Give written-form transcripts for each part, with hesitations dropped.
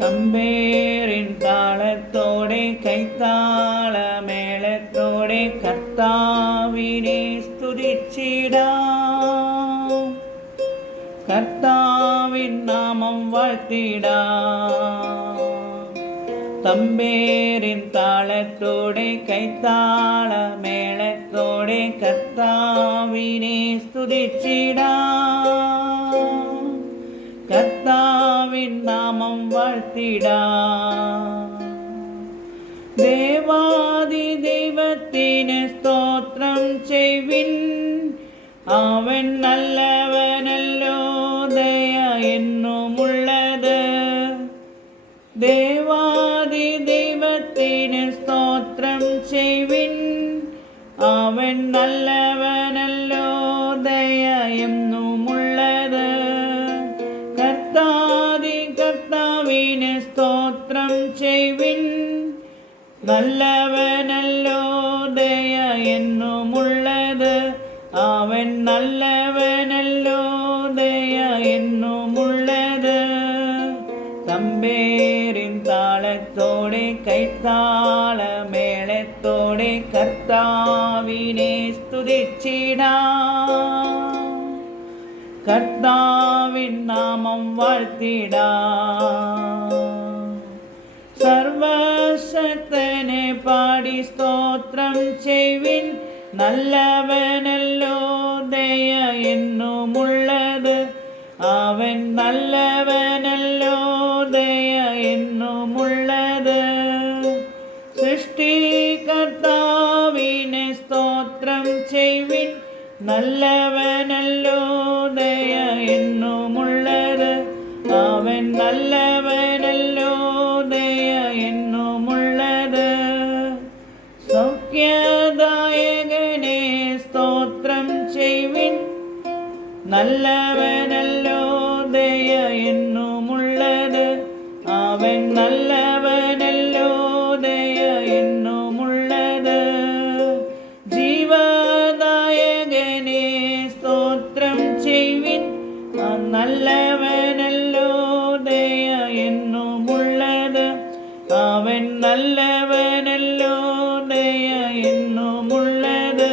തമ്പേറിൻ താളത്തോടെ കൈത്താള മേളത്തോടെ കർത്താവിനെ സ്തുതിച്ചിടാം. കർത്താവിൻ നാമം വാഴ്ത്തിടാം. തമ്പേറിൻ താളത്തോടെ കൈത്താള മേളത്തോടെ കർത്താവിനെ സ്തുതിച്ചിടാം. കർത്താവിൻ നാമം വാഴ്ത്തിടാം. ദേവാദി ദൈവത്തിന് സ്തോത്രം ചെയ്വിൻ. അവൻ നല്ലവനല്ലോ, ദയ എന്നുമുള്ളത്. ദേവാദി ദൈവത്തിന് സ്തോത്രം ചെയ്വിൻ. അവൻ നല്ലവനല്ലോ, ദയ എന്നുമുള്ളത്. കർത്താവിന് സ്തോത്രം ചെയ്വിൻ. നല്ലവനല്ലോ, ദയ എന്നുമുള്ളത്. അവൻ നല്ലവനല്ലോ, ദയ എന്നുമുള്ളത്. തമ്പേറിൻ താളത്തോടെ കൈത്താള മേളത്തോടെ കർത്താവിനെ സ്തുതിച്ചിടാം. കർത്താവിൻ നാമം വാഴ്ത്തിടാം. സർവശക്തനെ പാടി സ്തോത്രം ചെയ്വിൻ. നല്ലവനല്ലോ, ദയ എന്നുമുള്ളത്. അവൻ നല്ലവനല്ലോ, ദയ എന്നുമുള്ളത്. സൃഷ്ടികർത്താവിനെ സ്തോത്രം ചെയ്വിൻ. നല്ലവനല്ലോ, ദയ എന്നുമുള്ളത്. അവൻ നല്ലവനല്ലോ, ദയ എന്നുമുള്ളത്. സൗഖ്യദായകനെ സ്തോത്രം ചെയ്വിൻ. നല്ലവനല്ലോ, ദയ എന്നുമുള്ളത്. അവൻ നല്ലവനല്ലോ, ദയ എന്നുമുള്ളത്. ജീവദായകനെ സ്തോത്രം ചെയ്വിൻ. നല്ലവനല്ലോ, ദയ എന്നുമുള്ളത്. അവൻ നല്ലവനല്ലോ, ദയ എന്നുമുള്ളത്.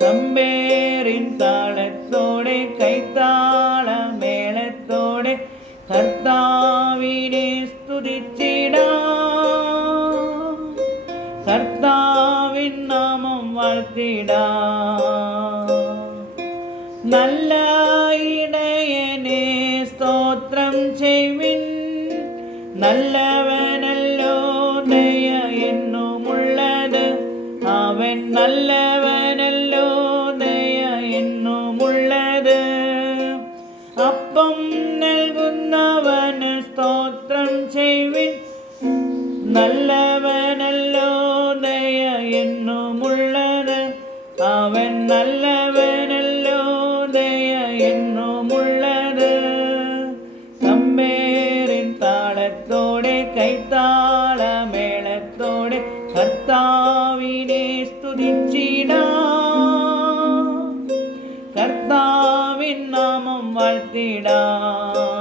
തമ്പേറിൻ താളത്തോടെ കൈത്താള മേളത്തോടെ കർത്താവിനെ സ്തുതിച്ചിടാം. കർത്താവിൻ നാമം വാഴ്ത്തിടാം. നല്ല ഇടയനെ സ്തോത്രം ചെയ്വിൻ. നല്ലവനല്ലോ, ദയ എന്നുമുള്ളത്. അവൻ നല്ലവനല്ലോ, ദയ എന്നുമുള്ളത്. അപ്പം നൽകുന്നവന് സ്തോത്രം ചെയ്വിൻ. നല്ലവനല്ലോ, ദയ എന്നുമുള്ളത്. അവൻ നല്ലവനല്ലോ, ദയ എന്നുമുള്ളത്. തമ്പേറിൻ താളത്തോടെ കൈത്താള മേളത്തോടെ കർത്താവിനെ സ്തുതിച്ചിടാം. കർത്താവിൻ നാമം വാഴ്ത്തിടാം.